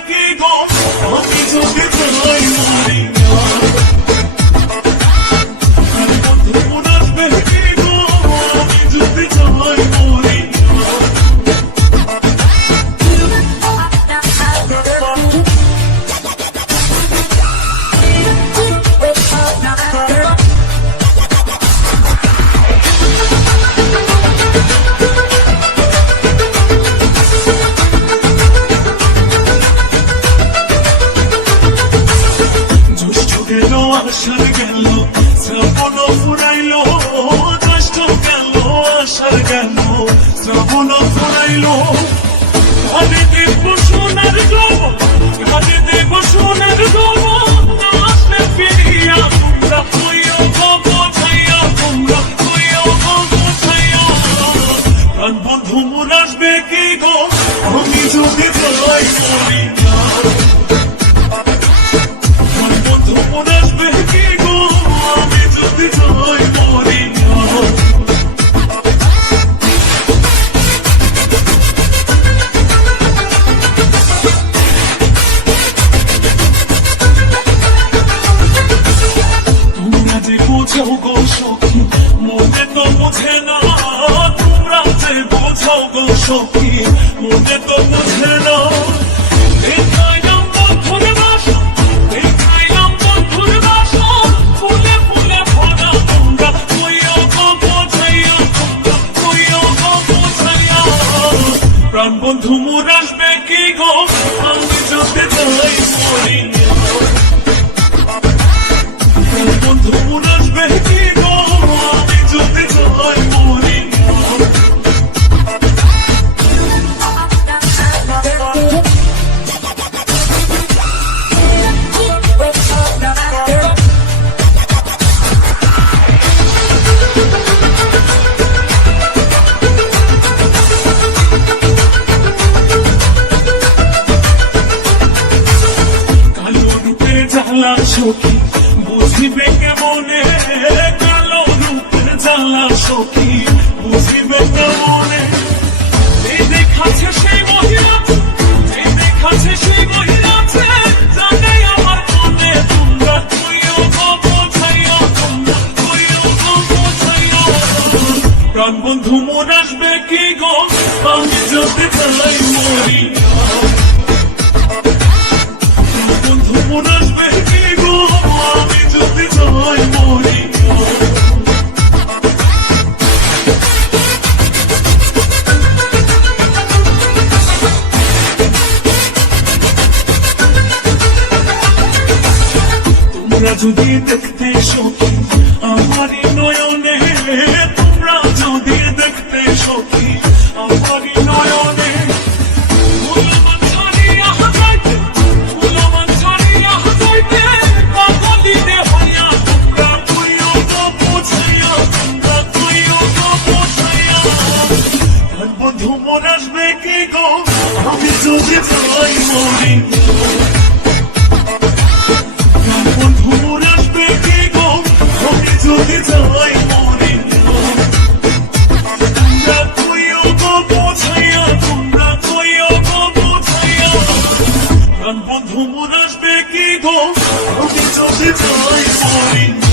কি গো আমি যদি যাই মরি বন্ধু মন আসবে কি গো আমি যদি যাই মরি আসার গেল শ্রাবণ ফুরাইল জ্যৈষ্ঠ গেল আসার গেল শ্রাবণ ফুরাইল ঘরে দেব সোনার গো ঘরে দেব সোনার গো আসলে ফিরিয়া তোমরা কইও গো বোঝাইয়া তোমরা কইও গো বোঝাইয়া প্রাণ বন্ধু মোর আসবে কি গো আমি যদি যাই মরি বোঝাও গো সখী মনে তো বোঝে না তোমরা যে বোঝাও গো সখী মনে তো বোঝে না দেখাইলাম বন্ধুর বাসন দেখাইলাম বন্ধুর বাসন ফুলে ফুলে ভরা তোমরা কইও গো বোঝাইয়া তোমরা কইও গো বোঝাইয়া প্রাণ বন্ধু মোর আসবে কি গো আমি যদি যাই মরি বন্ধু মোর আসবে কি গো আমি যদি যাই মরি কালো রূপে জ্বালা সখী বুঝিবে কেমনে কালো রূপের জ্বালা সখী বুঝিবে কেমনে এই দেখাচ্ছে সেই মহিলাছে এই দেখাচ্ছে সেই মহিলাছে জানে আমার মনে তোমরা কইও গো বোঝাইয়া তোমরা কইও গো বোঝাইয়া প্রাণ বন্ধু মোর আসবে কি গো আমি যদি যাই মরি বন্ধু মোর আসবে কি গো আমি যদি যাই মরি তোমরা যদি দেখতে সখী আমারই নয়নে তোমরা যদি দেখতে সখী আমারই নয়নে বন্ধু মোর আসবে কি গো আমি যদি যাই মরি বন্ধু মোর আসবে কি গো আমি যদি যাই মরি তোমরা কইও গো বোঝাইয়া তোমরা কইও গো বোঝাইয়া বন্ধু মোর আসবে কি গো আমি যদি যাই মরি